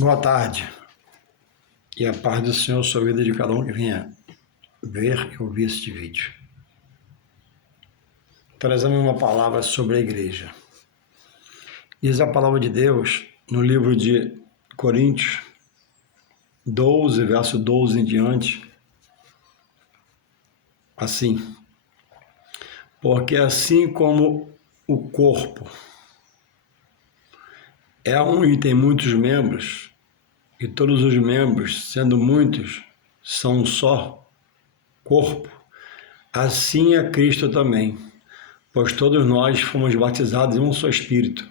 Boa tarde, e a paz do Senhor sobre a vida de cada um que venha ver e ouvir este vídeo. Trazemos uma palavra sobre a igreja. Diz a palavra de Deus no livro de Coríntios 12, verso 12 em diante, assim: porque assim como o corpo é um e tem muitos membros, e todos os membros, sendo muitos, são um só corpo, assim é Cristo também, pois todos nós fomos batizados em um só Espírito,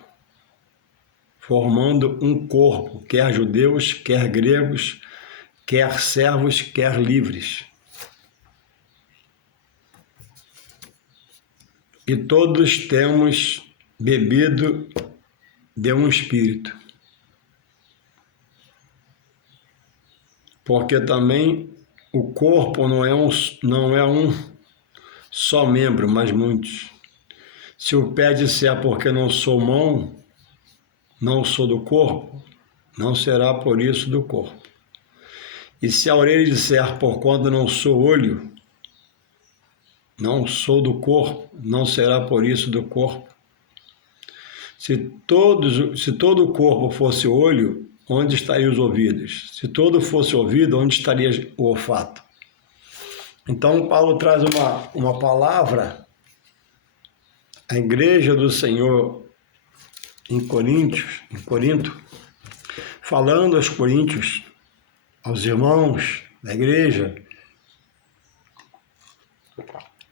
formando um corpo, quer judeus, quer gregos, quer servos, quer livres. E todos temos bebido de um Espírito. Porque também o corpo não é um só membro, mas muitos. Se o pé disser porque não sou mão, não sou do corpo, não será por isso do corpo. E se a orelha disser porquanto não sou olho, não sou do corpo, não será por isso do corpo. Se todo o corpo fosse olho, onde estariam os ouvidos? Se todo fosse ouvido, onde estaria o olfato? Então, Paulo traz uma palavra à igreja do Senhor em Corinto, falando aos coríntios, aos irmãos da igreja,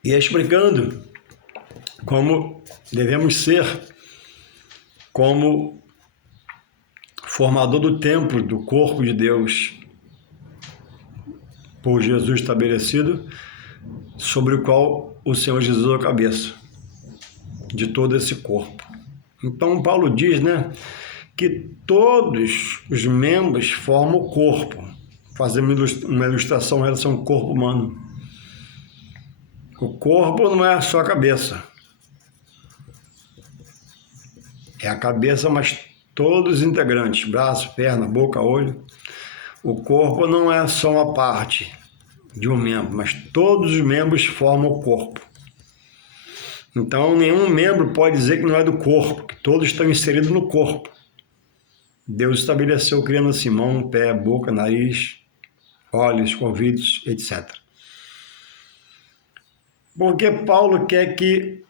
e explicando como devemos ser como formador do templo, do corpo de Deus, por Jesus estabelecido, sobre o qual o Senhor Jesus é a cabeça de todo esse corpo. Então Paulo diz, que todos os membros formam o corpo, fazendo uma ilustração em relação ao corpo humano. O corpo não é só a cabeça. É a cabeça, mas todos os integrantes, braço, perna, boca, olho. O corpo não é só uma parte de um membro, mas todos os membros formam o corpo. Então, nenhum membro pode dizer que não é do corpo, que todos estão inseridos no corpo. Deus estabeleceu criando assim mão, pé, boca, nariz, olhos, ouvidos, etc. Porque Paulo quer que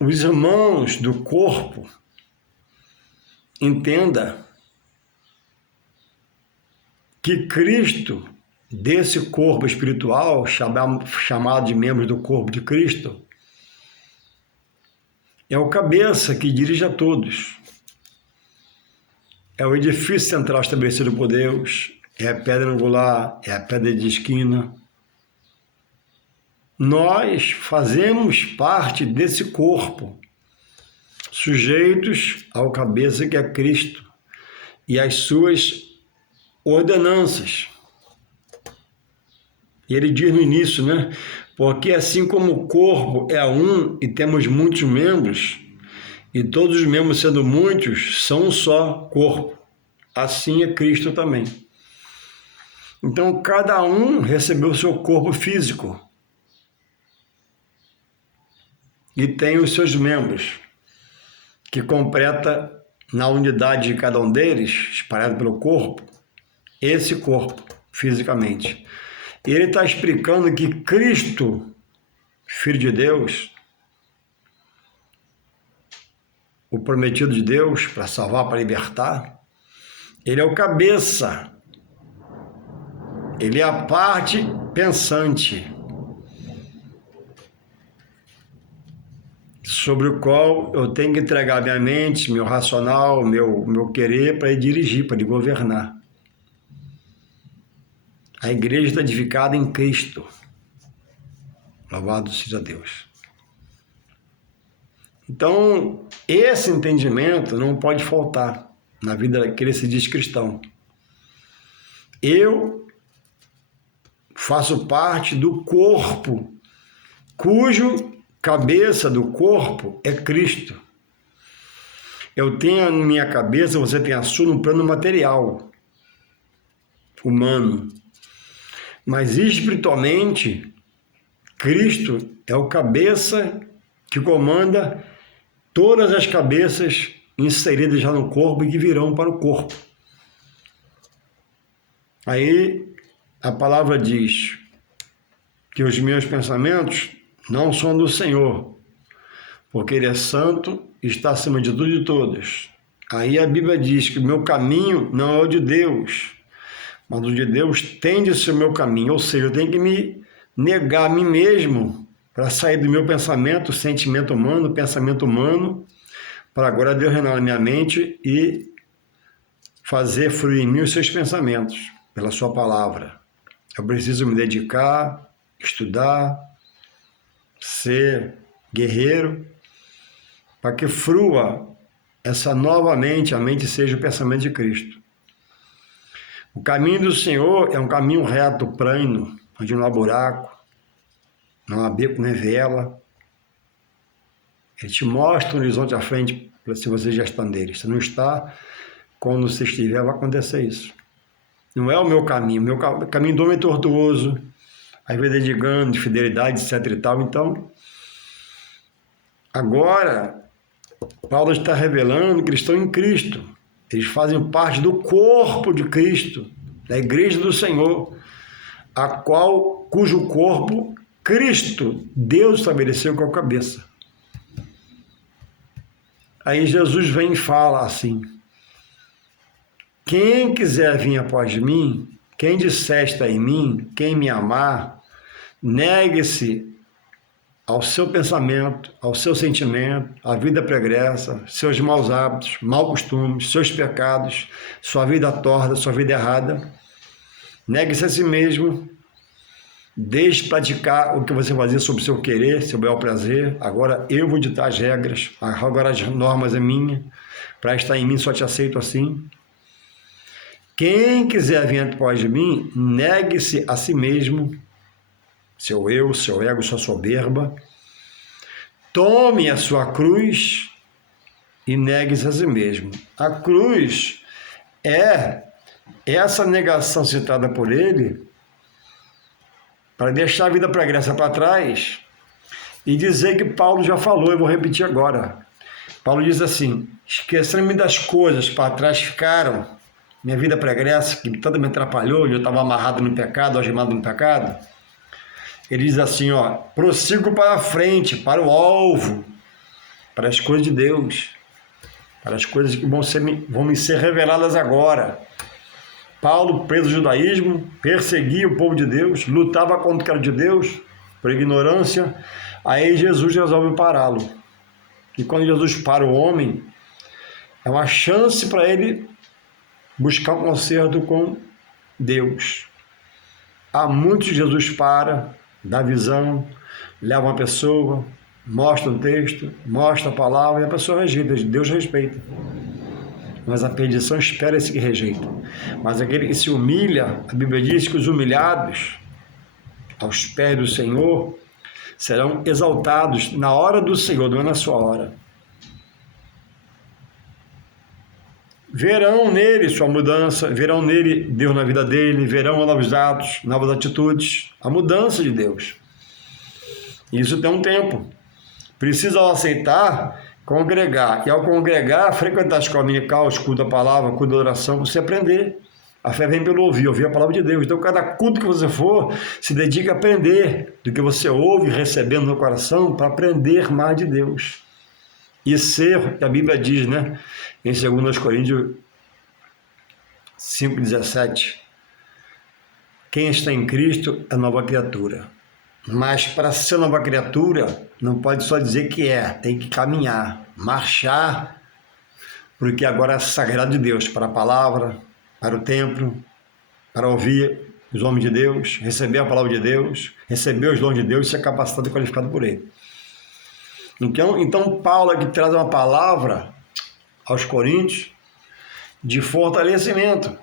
os irmãos do corpo entenda que Cristo, desse corpo espiritual, chamado de membros do corpo de Cristo, é o cabeça que dirige a todos. É o edifício central estabelecido por Deus, é a pedra angular, é a pedra de esquina. Nós fazemos parte desse corpo, sujeitos ao cabeça que é Cristo e às suas ordenanças. E ele diz no início, porque assim como o corpo é um e temos muitos membros, e todos os membros sendo muitos, são um só corpo. Assim é Cristo também. Então, cada um recebeu o seu corpo físico e tem os seus membros, que completa na unidade de cada um deles, espalhado pelo corpo, esse corpo, fisicamente. E ele está explicando que Cristo, Filho de Deus, o prometido de Deus, para salvar, para libertar, ele é o cabeça, ele é a parte pensante, sobre o qual eu tenho que entregar minha mente, meu racional, meu querer, para ele dirigir, para ele governar. A igreja está edificada em Cristo. Louvado seja Deus. Então, esse entendimento não pode faltar na vida daquele que se diz cristão. Eu faço parte do corpo, cujo cabeça do corpo é Cristo. Eu tenho a minha cabeça, você tem a sua no plano material. humano. Mas espiritualmente, Cristo é o cabeça que comanda todas as cabeças inseridas já no corpo e que virão para o corpo. Aí a palavra diz que os meus pensamentos não são do Senhor, porque Ele é santo e está acima de tudo e de todos. Aí a Bíblia diz que o meu caminho não é o de Deus, mas o de Deus tem de ser o meu caminho. Ou seja, eu tenho que me negar a mim mesmo para sair do meu pensamento, sentimento humano, pensamento humano, para agora Deus reinar na minha mente e fazer fluir em mim os seus pensamentos, pela sua palavra. Eu preciso me dedicar, estudar, ser guerreiro, para que frua essa nova mente, a mente seja o pensamento de Cristo. O caminho do Senhor é um caminho reto, plano, onde não há buraco, não há beco nem vela. Ele te mostra o horizonte à frente, se você já está nele. Se não está, quando você estiver, vai acontecer isso. Não é o meu caminho do homem é tortuoso, às vezes de engano, de fidelidade, etc e tal. Então, agora, Paulo está revelando que eles estão em Cristo. Eles fazem parte do corpo de Cristo, da igreja do Senhor, cujo corpo Cristo, Deus estabeleceu com a cabeça. Aí Jesus vem e fala assim: quem quiser vir após mim, quem disser está em mim, quem me amar, negue-se ao seu pensamento, ao seu sentimento, à vida pregressa, seus maus hábitos, maus costumes, seus pecados, sua vida torta, sua vida errada. Negue-se a si mesmo, deixe praticar o que você fazia sob seu querer, seu bel prazer. Agora eu vou ditar as regras, agora as normas é minha, para estar em mim só te aceito assim. Quem quiser vir após de mim, negue-se a si mesmo, seu eu, seu ego, sua soberba, tome a sua cruz e negue-se a si mesmo. A cruz é essa negação citada por ele para deixar a vida pregressa para trás e dizer que Paulo já falou, eu vou repetir agora. Paulo diz assim: esquecendo-me das coisas que para trás ficaram, minha vida pregressa, que tanto me atrapalhou, eu estava amarrado no pecado, algemado no pecado. Ele diz assim, prossigo para a frente, para o alvo, para as coisas de Deus, para as coisas que vão me ser reveladas agora. Paulo, preso no judaísmo, perseguia o povo de Deus, lutava contra o que era de Deus, por ignorância. Aí Jesus resolve pará-lo. E quando Jesus para o homem, é uma chance para ele buscar um conserto com Deus. Há muitos Jesus para, dá visão, leva uma pessoa, mostra um texto, mostra a palavra e a pessoa rejeita, Deus respeita. Mas a perdição espera esse que rejeita. Mas aquele que se humilha, a Bíblia diz que os humilhados aos pés do Senhor serão exaltados na hora do Senhor, não é na sua hora. Verão nele sua mudança, verão nele Deus na vida dele, verão novos atos, novas atitudes, a mudança de Deus. Isso tem um tempo. Precisa, ao aceitar, congregar. E ao congregar, frequentar a escola dominical, escuta a palavra, culto da oração, você aprender. A fé vem pelo ouvir a palavra de Deus. Então, cada culto que você for, se dedica a aprender do que você ouve, recebendo no coração, para aprender mais de Deus. E ser, que a Bíblia diz, né? Em 2 Coríntios 5,17, quem está em Cristo é nova criatura. Mas para ser nova criatura, não pode só dizer que tem que caminhar, marchar, porque agora é sagrado de Deus, para a palavra, para o templo, para ouvir os homens de Deus, receber a palavra de Deus, receber os dons de Deus e ser capacitado e qualificado por Ele. Então Paulo aqui traz uma palavra aos Coríntios de fortalecimento.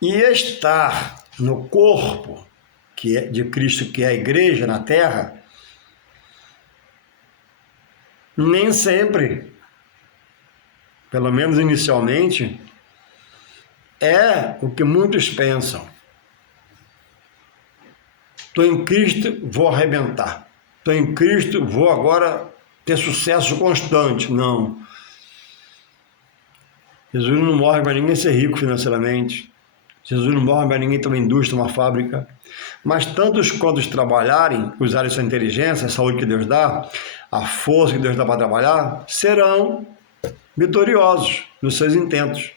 E estar no corpo de Cristo, que é a igreja na terra, nem sempre, pelo menos inicialmente, é o que muitos pensam. Estou em Cristo, vou arrebentar. Estou em Cristo, vou agora ter sucesso constante. Não. Jesus não morre para ninguém ser rico financeiramente. Jesus não morre para ninguém ter uma indústria, uma fábrica. Mas tantos quantos trabalharem, usarem sua inteligência, a saúde que Deus dá, a força que Deus dá para trabalhar, serão vitoriosos nos seus intentos.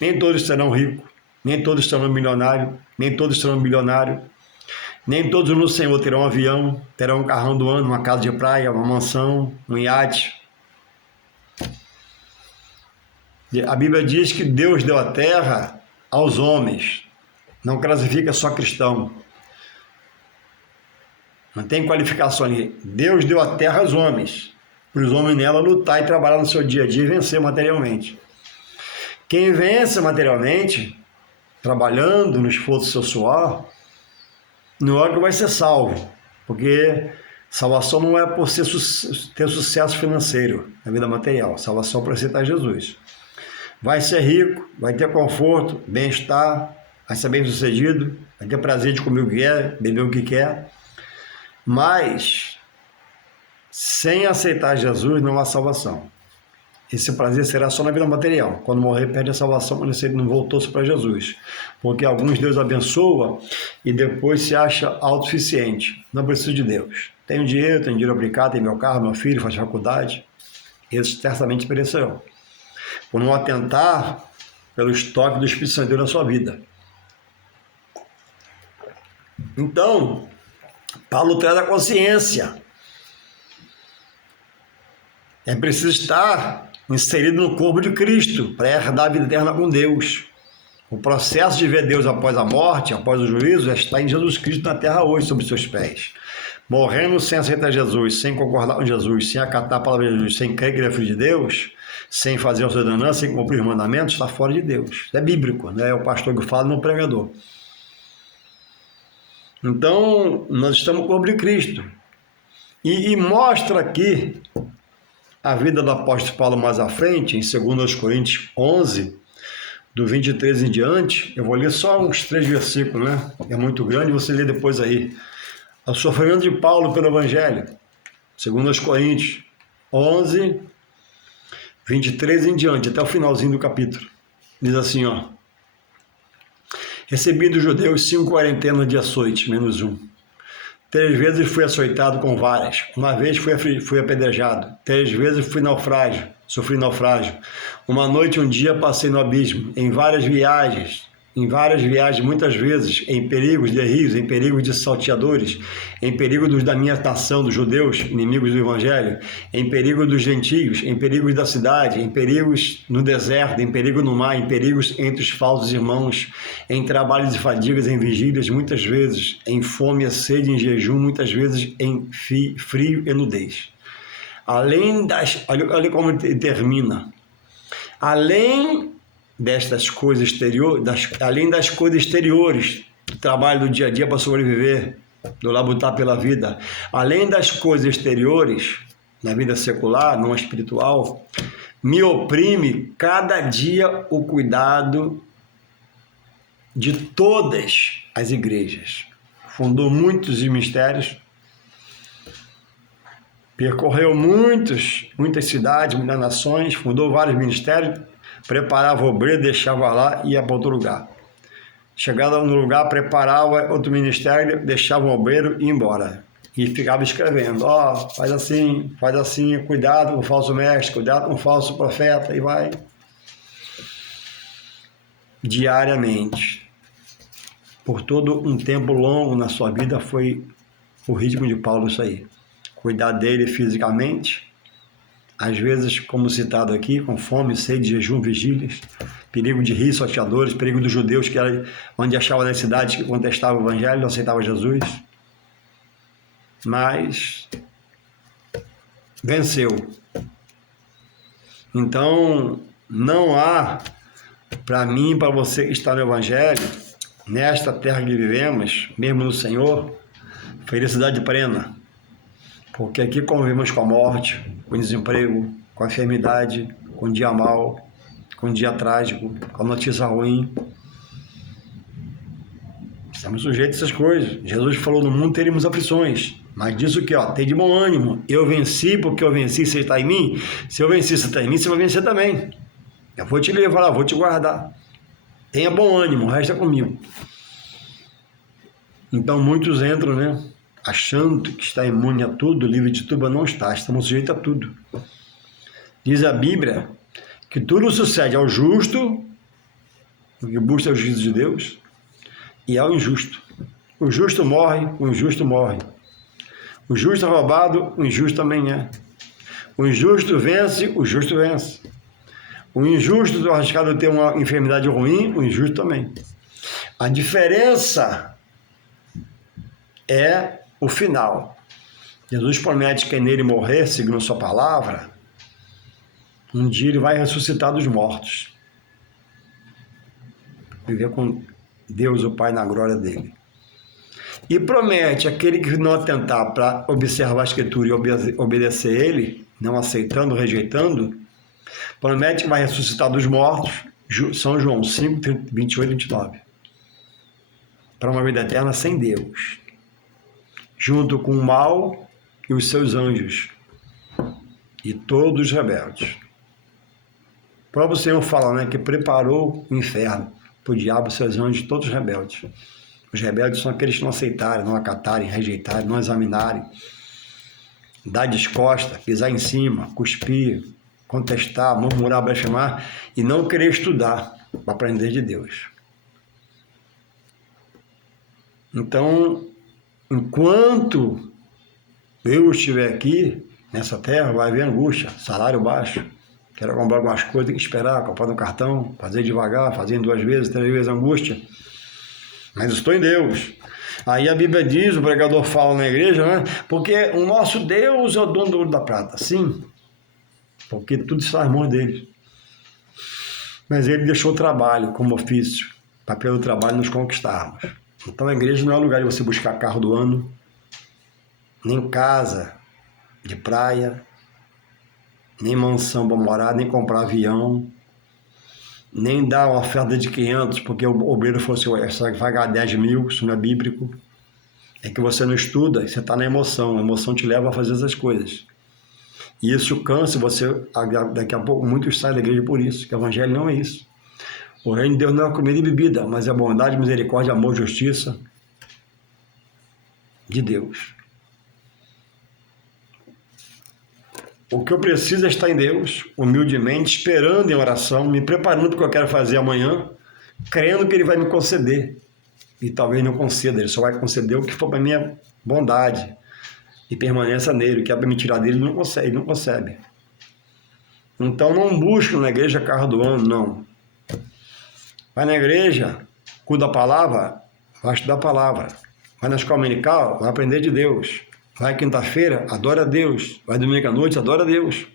Nem todos serão ricos, nem todos serão milionários, nem todos serão bilionários, nem todos no Senhor terão um avião, terão um carrão do ano, uma casa de praia, uma mansão, um iate. A Bíblia diz que Deus deu a terra aos homens, não classifica só cristão. Não tem qualificação ali. Deus deu a terra aos homens, para os homens nela lutar e trabalhar no seu dia a dia e vencer materialmente. Quem vence materialmente, trabalhando no esforço do seu suor, no hora que vai ser salvo, porque salvação não é por ter sucesso financeiro na vida material, salvação é por aceitar Jesus. Vai ser rico, vai ter conforto, bem-estar, vai ser bem-sucedido, vai ter prazer de comer o que quer, beber o que quer, mas sem aceitar Jesus não há salvação. Esse prazer será só na vida material. Quando morrer, perde a salvação, quando ele não voltou-se para Jesus. Porque alguns Deus abençoa e depois se acha autossuficiente. Não preciso de Deus. Tenho dinheiro aplicado, tenho meu carro, meu filho faz faculdade. Esses certamente perecerão. Por não atentar pelo estoque do Espírito Santo de Deus na sua vida. Então, Paulo traz a consciência. É preciso estar inserido no corpo de Cristo para herdar a vida eterna com Deus. O processo de ver Deus após a morte, após o juízo, é estar em Jesus Cristo na terra hoje, sob seus pés. Morrendo sem aceitar Jesus, sem concordar com Jesus, sem acatar a palavra de Jesus, sem crer que ele é filho de Deus, sem fazer a sua ordenança, sem cumprir os mandamentos, está fora de Deus. É bíblico, não é o pastor que fala, não o pregador. Então, nós estamos no corpo de Cristo. E mostra aqui a vida do apóstolo Paulo mais à frente, em 2 Coríntios 11, do 23 em diante. Eu vou ler só uns 3 versículos, né? É muito grande, você lê depois aí. O sofrimento de Paulo pelo Evangelho. 2 Coríntios 11, 23 em diante, até o finalzinho do capítulo. Diz assim, ó. Recebi dos judeus 5 quarentenas de açoite, menos um. 3 vezes fui açoitado com varas. Uma vez fui apedrejado. 3 vezes sofri naufrágio. Uma noite, um dia, passei no abismo. Em várias viagens, muitas vezes, em perigos de rios, em perigos de salteadores, em perigo da minha nação, dos judeus, inimigos do Evangelho, em perigo dos gentios, em perigos da cidade, em perigos no deserto, em perigo no mar, em perigos entre os falsos irmãos, em trabalhos e fadigas, em vigílias, muitas vezes, em fome e sede, em jejum, muitas vezes, em frio e nudez. Olha como ele termina. Além das coisas exteriores, do trabalho do dia a dia para sobreviver, do labutar pela vida, além das coisas exteriores, na vida secular, não espiritual, me oprime cada dia o cuidado de todas as igrejas. Fundou muitos ministérios, percorreu muitas cidades, muitas nações, fundou vários ministérios, preparava o obreiro, deixava lá e ia para outro lugar. Chegava no lugar, preparava outro ministério, deixava o obreiro e ia embora. E ficava escrevendo, faz assim, cuidado com o falso mestre, cuidado com o falso profeta, e vai. Diariamente. Por todo um tempo longo na sua vida foi o ritmo de Paulo isso aí. Cuidar dele fisicamente, às vezes, como citado aqui, com fome, sede, jejum, vigílias, perigo de rios, salteadores, perigo dos judeus, que era onde achava nas cidades que contestavam o Evangelho, não aceitavam Jesus. Mas venceu. Então, não há, para mim e para você que está no Evangelho, nesta terra que vivemos, mesmo no Senhor, felicidade plena. Porque aqui convivemos com a morte, com o desemprego, com a enfermidade, com o dia mal, com um dia trágico, com a notícia ruim. Estamos sujeitos a essas coisas. Jesus falou, no mundo teríamos aflições. Mas diz o que? Tem de bom ânimo. Eu venci porque eu venci, você está em mim. Se eu venci, você está em mim, você vai vencer também. Eu vou te levar, vou te guardar. Tenha bom ânimo, resta comigo. Então muitos entram, né? Achando que está imune a tudo, livre de tudo, mas não está. Estamos sujeitos a tudo. Diz a Bíblia que tudo sucede ao justo, o que busca o juízo de Deus, e ao injusto. O justo morre, o injusto morre. O justo é roubado, o injusto também é. O injusto vence, o justo vence. O injusto é arriscado a ter uma enfermidade ruim, o injusto também. A diferença é o final. Jesus promete que nele morrer, segundo a sua palavra, um dia ele vai ressuscitar dos mortos. Viver com Deus, o Pai, na glória dele. E promete aquele que não atentar para observar a Escritura e obedecer ele, não aceitando, rejeitando, promete que vai ressuscitar dos mortos, São João 5, 28 e 29. Para uma vida eterna sem Deus. Junto com o mal e os seus anjos. E todos os rebeldes. O próprio Senhor fala, né, que preparou o inferno para o diabo e seus anjos, todos rebeldes. Os rebeldes são aqueles que não aceitarem, não acatarem, rejeitarem, não examinarem, dar descosta, pisar em cima, cuspir, contestar, murmurar, blasfemar e não querer estudar para aprender de Deus. Então, enquanto eu estiver aqui, nessa terra, vai haver angústia, salário baixo. Quero comprar algumas coisas, tem que esperar, comprar no cartão, fazer devagar, fazer em 2 vezes, 3 vezes angústia. Mas estou em Deus. Aí a Bíblia diz, o pregador fala na igreja, né? Porque o nosso Deus é o dono do ouro da prata. Sim, porque tudo está nas mãos dele. Mas ele deixou o trabalho como ofício, para pelo trabalho nos conquistarmos. Então a igreja não é lugar de você buscar carro do ano, nem casa de praia, nem mansão para morar, nem comprar avião, nem dar uma oferta de 500, porque o obreiro falou assim, você vai pagar 10 mil, isso não é bíblico. É que você não estuda, você está na emoção, a emoção te leva a fazer essas coisas. E isso cansa você, daqui a pouco muitos saem da igreja por isso, que o evangelho não é isso. O reino de Deus não é comida e bebida, mas é bondade, misericórdia, amor, justiça de Deus. O que eu preciso é estar em Deus, humildemente, esperando em oração, me preparando para o que eu quero fazer amanhã, crendo que Ele vai me conceder. E talvez não conceda, Ele só vai conceder o que for para a minha bondade e permaneça nele. O que é para me tirar dele, Ele não concebe. Então não busque na igreja carro do ano, não. Vai na igreja, cuida da palavra, vai estudar a palavra. Vai na escola dominical, vai aprender de Deus. Vai quinta-feira, adora a Deus. Vai domingo à noite, adora a Deus.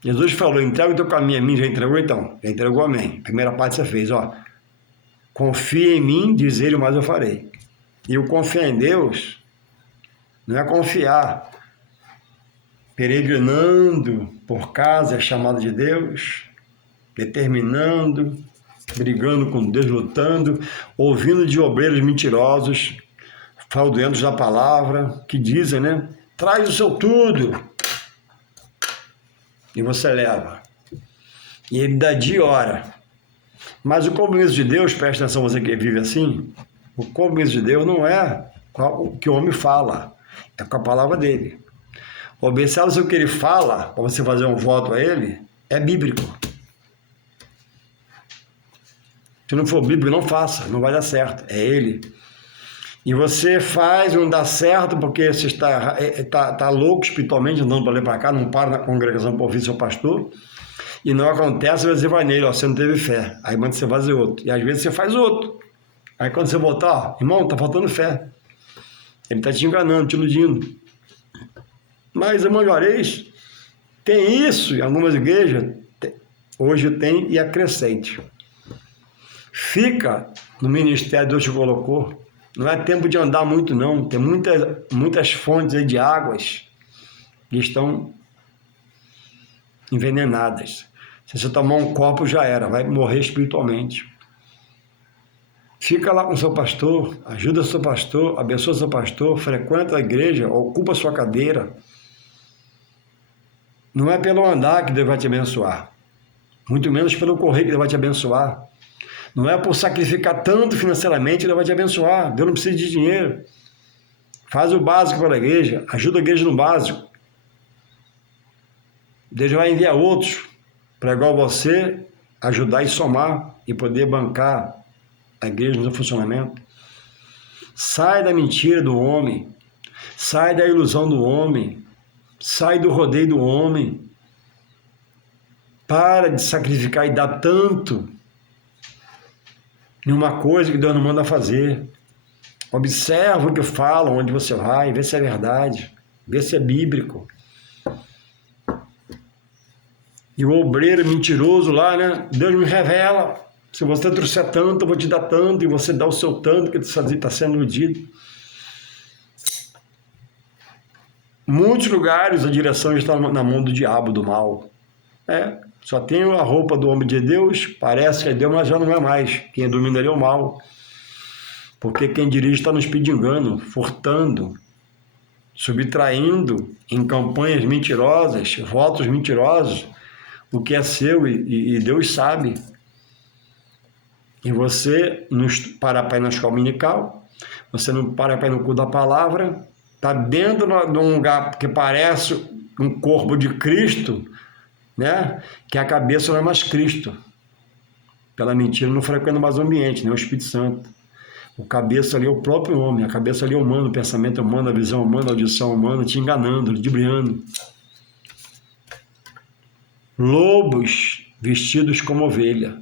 Jesus falou, entrega o teu caminho a mim. Já entregou então? Já entregou, amém. Primeira parte você fez, ó. Confia em mim, diz ele, mas eu farei. E o confiar em Deus não é confiar peregrinando por casa, é chamado de Deus, determinando, brigando com Deus, lutando, ouvindo de obreiros mentirosos, fraudulentos da palavra, que dizem, né? Traz o seu tudo. E você leva. E ele dá dia e hora. Mas o compromisso de Deus, presta atenção você que vive assim, o compromisso de Deus não é o que o homem fala, é com a palavra dele. Obedecer o que ele fala, para você fazer um voto a ele, é bíblico. Se não for bíblico, não faça, não vai dar certo, é ele. E você faz, não dá certo, porque você está louco espiritualmente, andando para lá para cá, não para na congregação para ouvir seu pastor, e não acontece, você vai nele, ó, você não teve fé, aí manda você fazer outro, e às vezes você faz outro, aí quando você voltar, ó, irmão, está faltando fé, ele está te enganando, te iludindo. Mas, irmão Juarez, tem isso em algumas igrejas, hoje tem e acrescente. Fica no ministério que Deus te colocou. Não é tempo de andar muito, não. Tem muitas fontes aí de águas que estão envenenadas. Se você tomar um copo, já era, vai morrer espiritualmente. Fica lá com o seu pastor, ajuda o seu pastor, abençoa o seu pastor, frequenta a igreja, ocupa a sua cadeira. Não é pelo andar que Deus vai te abençoar, muito menos pelo correr que Deus vai te abençoar. Não é por sacrificar tanto financeiramente que Deus vai te abençoar. Deus não precisa de dinheiro. Faz o básico pela igreja, ajuda a igreja no básico. Deus vai enviar outros para igual você ajudar e somar e poder bancar a igreja no funcionamento. Sai da mentira do homem, sai da ilusão do homem, sai do rodeio do homem. Para de sacrificar e dar tanto em uma coisa que Deus não manda fazer. Observa o que falam, onde você vai, vê se é verdade, vê se é bíblico. E o obreiro mentiroso lá, né? Deus me revela. Se você trouxer tanto, eu vou te dar tanto, e você dá o seu tanto que está sendo iludido. Muitos lugares a direção está na mão do diabo, do mal. Só tem a roupa do homem de Deus, parece que é Deus, mas já não é mais. Quem domina ali é o mal. Porque quem dirige está no engano, furtando, subtraindo em campanhas mentirosas, votos mentirosos, o que é seu e Deus sabe. E você não para para ir na escola dominical, você não para para ir no culto da palavra, está dentro de um lugar que parece um corpo de Cristo, né? Que a cabeça não é mais Cristo. Pela mentira não frequenta mais o ambiente, nem o Espírito Santo. O cabeça ali é o próprio homem, a cabeça ali é humano, o pensamento é humano, a visão humana, a audição humana, te enganando, ludibriando. Lobos vestidos como ovelha.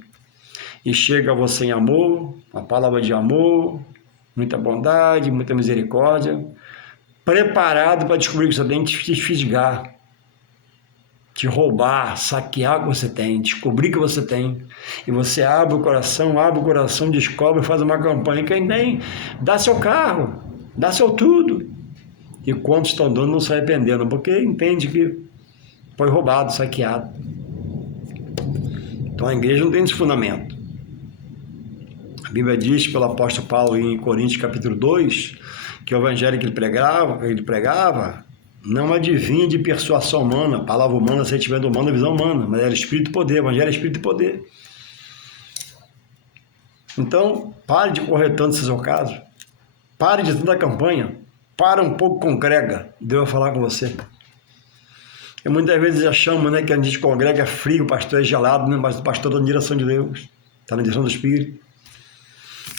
E chega a você em amor, a palavra de amor, muita bondade, muita misericórdia, preparado para descobrir que você tem, te fisgar, te roubar, saquear o que você tem, descobrir que você tem. E você abre o coração, descobre, faz uma campanha. Quem tem, dá seu carro, dá seu tudo. E quantos estão dando não se arrependendo, porque entende que foi roubado, saqueado. Então a igreja não tem esse fundamento. A Bíblia diz pelo apóstolo Paulo em Coríntios capítulo 2, que o evangelho que ele pregava não adivinha de persuasão humana, palavra humana, sentimento humano, visão humana, mas era espírito e poder, evangelho é espírito e poder. Então, pare de correr tanto se é o caso, pare de tanta campanha, para um pouco, congrega, Deus vai falar com você. E muitas vezes achamos, né, que a gente congrega é frio, o pastor é gelado, né, mas o pastor está na direção de Deus, está na direção do Espírito.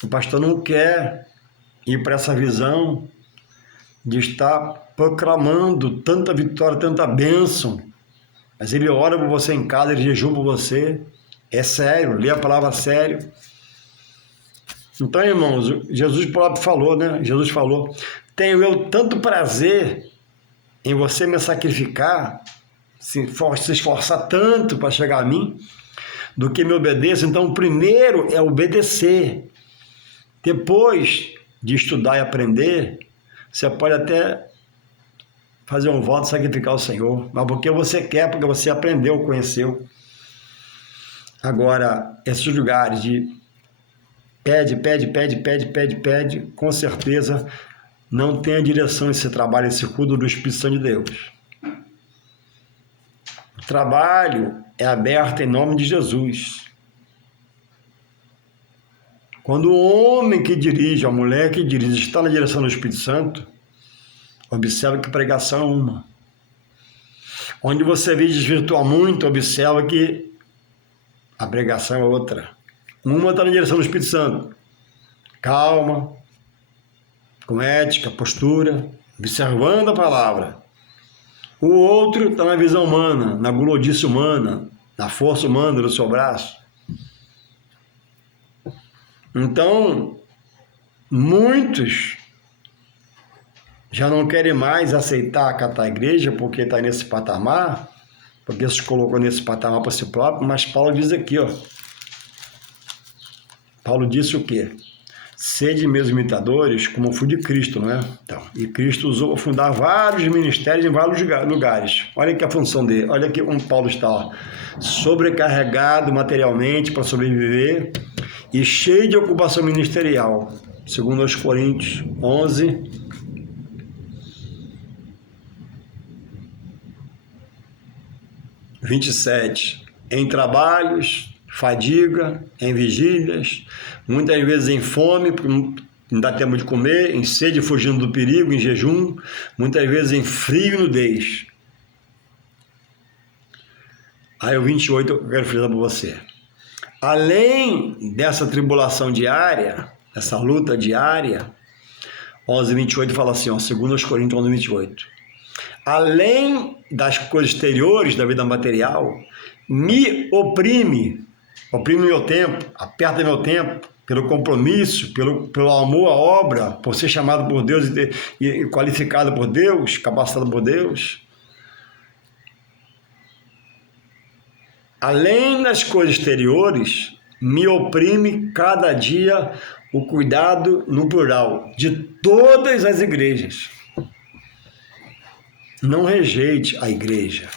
O pastor não quer ir para essa visão de estar proclamando tanta vitória, tanta bênção, mas ele ora por você em casa, ele jejum por você, é sério, lê a palavra a sério. Então, irmãos, Jesus próprio falou, né? Jesus falou, tenho eu tanto prazer em você me sacrificar, se esforçar tanto para chegar a mim, do que me obedeça. Então, o primeiro é obedecer. Depois de estudar e aprender, você pode até fazer um voto, sacrificar o Senhor, mas porque você quer, porque você aprendeu, conheceu. Agora, esses lugares de pede, com certeza não tem a direção esse trabalho, esse culto do Espírito Santo de Deus. O trabalho é aberto em nome de Jesus. Quando o homem que dirige, a mulher que dirige, está na direção do Espírito Santo, observa que pregação é uma. Onde você vê desvirtuar muito, observa que a pregação é outra. Uma está na direção do Espírito Santo. Calma, com ética, postura, observando a palavra. O outro está na visão humana, na gulodice humana, na força humana do seu braço. Então, muitos já não querem mais aceitar, acatar a igreja porque está nesse patamar, porque se colocou nesse patamar para si próprio, mas Paulo diz aqui, ó. Paulo disse o quê? Sede meus imitadores, como eu fui de Cristo, não é? Então, e Cristo usou para fundar vários ministérios em vários lugares. Olha aqui a função dele, olha aqui como Paulo está, ó, sobrecarregado materialmente para sobreviver e cheio de ocupação ministerial. Segundo aos Coríntios 11, 27. Em trabalhos, fadiga, em vigílias, muitas vezes em fome, porque não dá tempo de comer, em sede, fugindo do perigo, em jejum, muitas vezes em frio e nudez. Aí o 28 eu quero frisar para você. Além dessa tribulação diária, essa luta diária, 11:28 fala assim, ó, 2 Coríntios 11:28. Além das coisas exteriores da vida material, me oprime meu tempo, aperta meu tempo, pelo compromisso, pelo amor à obra, por ser chamado por Deus e qualificado por Deus, capacitado por Deus. Além das coisas exteriores, me oprime cada dia o cuidado, no plural, de todas as igrejas. Não rejeite a igreja.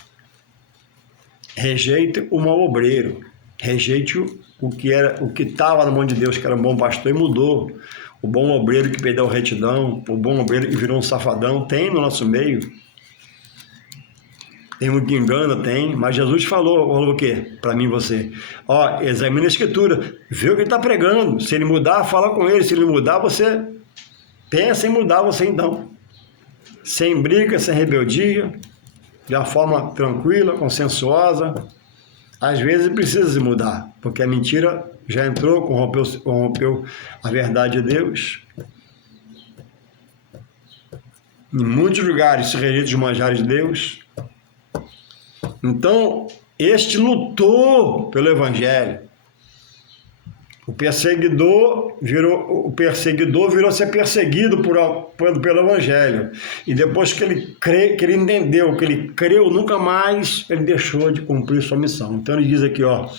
Rejeite o mau obreiro. Rejeite o que estava na mão de Deus, que era um bom pastor, e mudou. O bom obreiro que perdeu a retidão, o bom obreiro que virou um safadão, tem no nosso meio. Tem um que engana, tem, mas Jesus falou o quê? Para mim e você. Ó, examina a Escritura, vê o que ele está pregando. Se ele mudar, fala com ele. Se ele mudar, você pensa em mudar você então. Sem briga, sem rebeldia, de uma forma tranquila, consensuosa. Às vezes precisa se mudar, porque a mentira já entrou, corrompeu a verdade de Deus. Em muitos lugares se rejeita os manjares de Deus. Então, este lutou pelo Evangelho. O perseguidor virou ser perseguido pelo Evangelho. E depois que ele entendeu, que ele creu, nunca mais ele deixou de cumprir sua missão. Então ele diz aqui, ó,